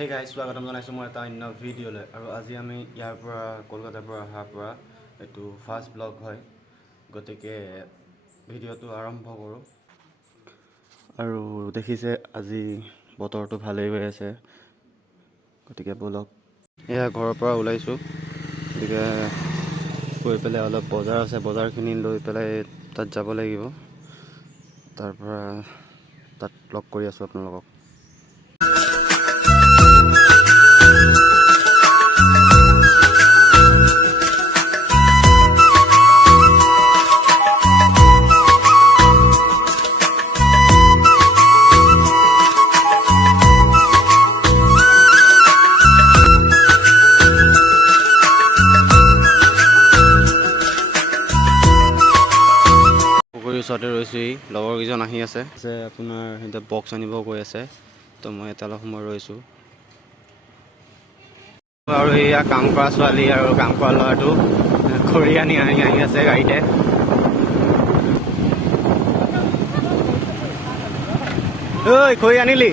Hey guys, স্বাগতম জনাইছোঁ মই এটা অন্য ভিডিঅ'লৈ আৰু আজি আমি ইয়াৰ পৰা কলকাতাৰ পৰা অহাৰ পৰা এইটো ফাৰ্ষ্ট ব্লগ হয় গতিকে ভিডিঅ'টো আৰম্ভ কৰোঁ আৰু দেখিছে আজি বতৰটো ভালেই হৈ আছে গতিকে বলক এয়া ঘৰৰ পৰা ওলাইছোঁ গতিকে গৈ পেলাই অলপ বজাৰ আছে বজাৰখিনি লৈ পেলাই তাত যাব লাগিব তাৰ পৰা তাত লগ কৰি আছোঁ আপোনালোকক ওচৰতে ৰৈছোঁহি লগৰ কেইজন আহি আছে যে আপোনাৰ সিহঁতে বক্স আনিব গৈ আছে তো মই এটা অলপ সময় ৰৈছোঁ আৰু এয়া কাম কৰা ছোৱালী আৰু কাম কৰা ল'ৰাটো খৰি আনি আছে গাড়ীতে ঐ খৰি আনিলি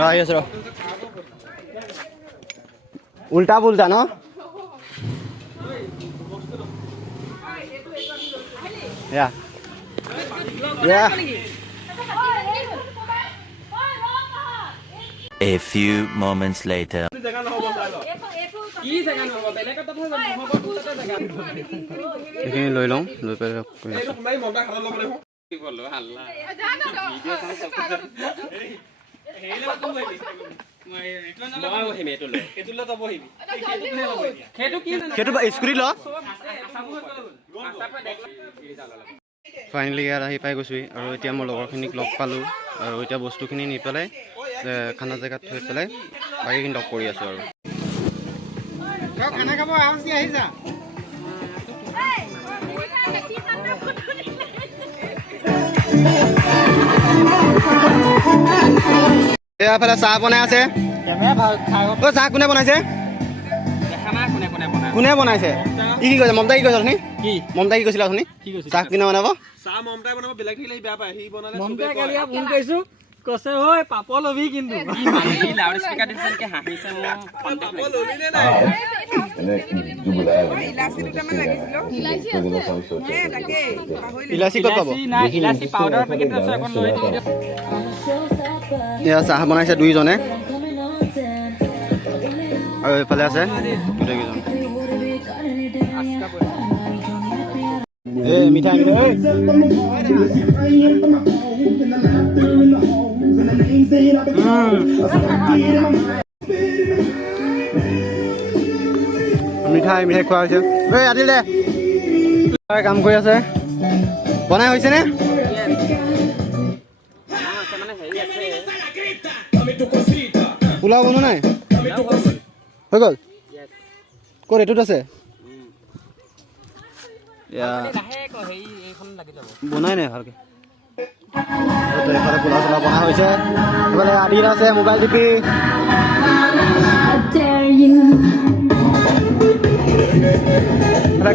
আহি আছে ৰ উল্টা পুল্টা ন A few moments later. এইখিনি লৈ লওঁ লৈ পেলাই স্কুটি ল ফাইনেলি ইয়াত আহি পাই গৈছোঁ আৰু এতিয়া মই লগৰখিনিক লগ পালোঁ আৰু এতিয়া বস্তুখিনি নি পেলাই খানা জেগাত থৈ পেলাই বাকীখিনি লগ কৰি আছোঁ আৰু এফালে চাহ বনাই আছে চাহ কোনে বনাইছে কোনে বনাইছে কি কৈছে মমতা কি কৈছে আপুনি মমতা কি কৈছিলে আপুনি চাহ কোনে বনাব চাহ মমতাই বনাব বেলেগ থাকিলে বেয়া পায় সি বনালে মমতাই কালি ফোন কৰিছোঁ কৈছে ঐ পাপ লবি কিন্তু লাউড স্পিকাৰ দিছে কি হাঁহিছে মোক পাপ লবি নে নাই ইলাচি ক'ত পাব ইলাচি পাউডাৰ পেকেট আছে এখন লৈ এয়া চাহ বনাইছে দুইজনে আৰু এইফালে আছে গোটেইকেইজন মিঠাই মিঠাই মিঠাই খোৱা হৈছে আদিল দে কাম কৰি আছে বনাই হৈছে নে পোলাও বনোৱা নাই হৈ গ'ল ক'ত এইটোত আছে বনাই নাই ভালকে পোলাও চোলাও বনা হৈছে এইফালে আদিল আছে মোবাইল টিপি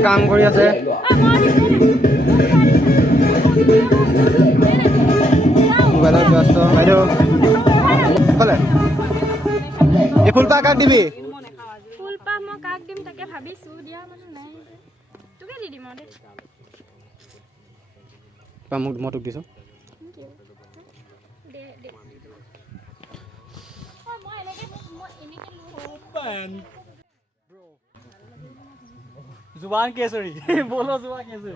কাম কৰি আছে মোবাইলত ব্যস্ত বাইদেউ ক'লে এই ফুলপাহ কাক দিবি ফুলপাহ মই কাক দিম তাকে ভাবিছোঁ দিয়া মানুহ নাই তোকে দি দিম মোক মই তোক দিছোঁ जुबान केसरी बोलो जुबान केसरी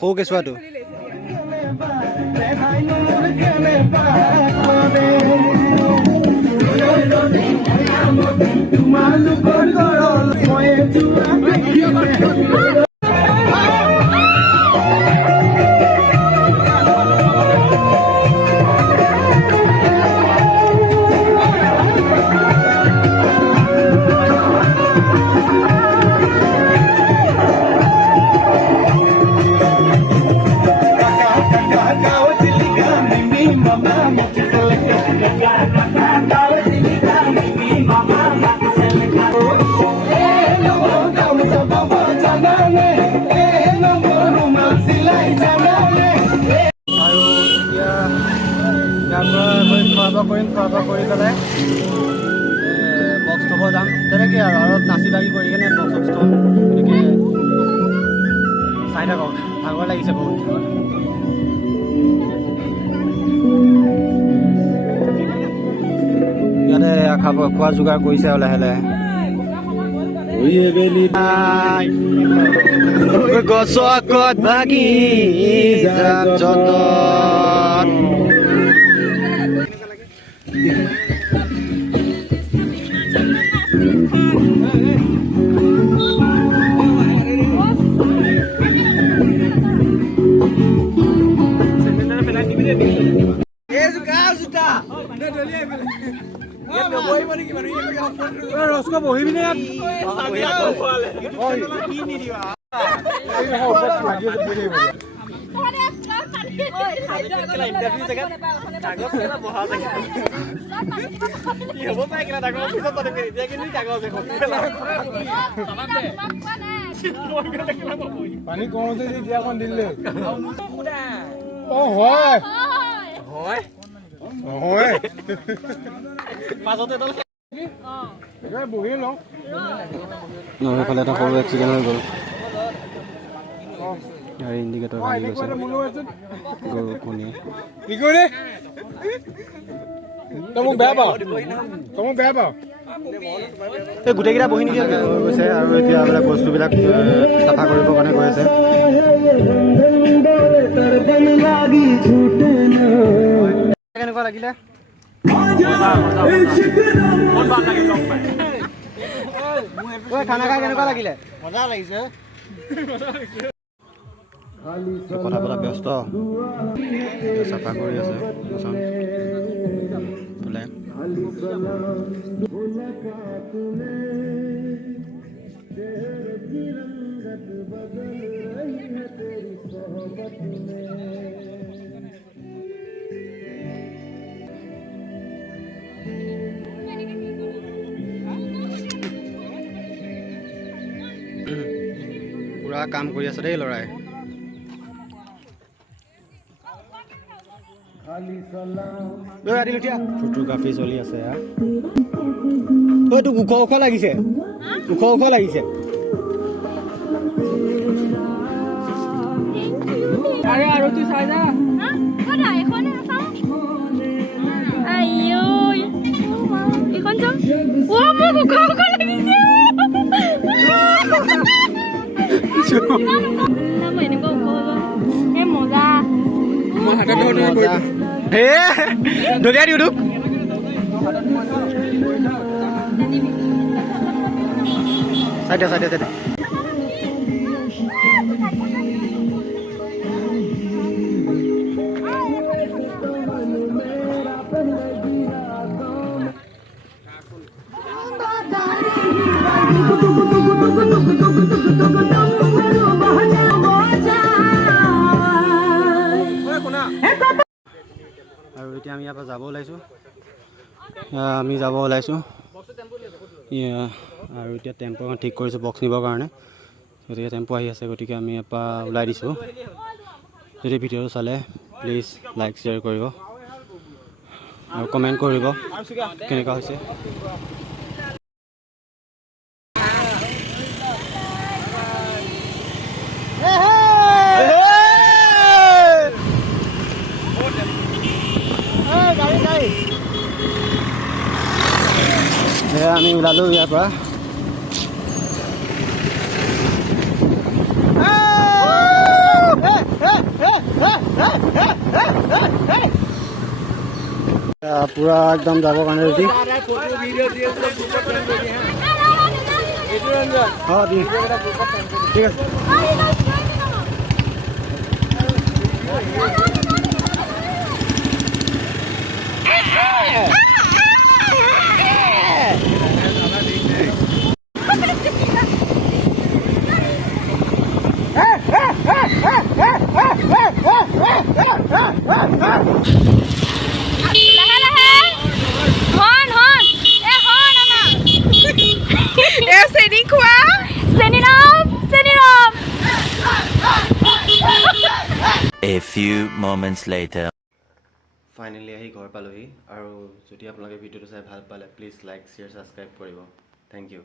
সৌ কেঁচুৱাটো খোৱা বোৱা কৰি পেলাই বক্স থ'ব যাম তেনেকৈ আৰু নাচি বাগি কৰি কিনে বক্স চক্স থ'ম গতিকে চাই থাকক ভাগৰ লাগিছে বহুত ইয়াতে খোৱা যোগাৰ কৰিছে আৰু লাহে লাহে গছত ভাগি যত ৰসক বহিবি নে পানী কমতে দিয়াখন দিলে হয় হয় হয় বহি লওঁ এইফালে এটা সৰু এক্সিডেণ্ট হৈ গ'ল গাড়ী ইণ্ডিকেটৰ ভাঙি গৈছে গৰু কণীয়ে কি কৰি তই মোক বেয়া পাওঁ এই গোটেইকেইটা বহি নিদিয়া গৈছে আৰু এতিয়া বোলে বস্তুবিলাক চাফা কৰিবৰ কাৰণে কৈ আছে কেনেকুৱা লাগিলে খানা খাই কেনেকুৱা লাগিলে মজা লাগিছে কথা পতা ব্যস্ত চাফা কৰি আছে বোলে পুৰা কাম কৰি আছে দেই ল'ৰাই ফটোগ্ৰাফী চলি আছে তোক ওখ ওখ লাগিছে আৰু তুই চাই যা এখন যাম মোক ওখ ওখ লাগিছে এনেকুৱা ওখ হ'ব মজা দলিয়াই দিওঁ তোক চাই দে আৰু এতিয়া আমি ইয়াৰ পৰা যাব ওলাইছোঁ আৰু এতিয়া টেম্পু এখন ঠিক কৰিছোঁ বক্স নিবৰ কাৰণে গতিকে টেম্পু আহি আছে গতিকে আমি ইয়াৰ পৰা ওলাই দিছোঁ যদি ভিডিঅ'টো চালে প্লিজ লাইক শ্বেয়াৰ কৰিব আৰু কমেণ্ট কৰিব কেনেকুৱা হৈছে এয়া আমি ওলালোঁ ইয়াৰ পৰা পুৰা একদম যাবৰ কাৰণে ৰেডি অঁ ঠিক আছে লাহে লাহে হন হন এ হন আমাৰ এ চেনি খোৱা চেনি নাম A few moments later. Finally আহি ঘৰ পালোহি আৰু যদি আপোনালোকে ভিডিঅ'টো চাই ভাল পালে প্লিজ লাইক শ্বেয়াৰ ছাবস্ক্ৰাইব কৰিব থেংক ইউ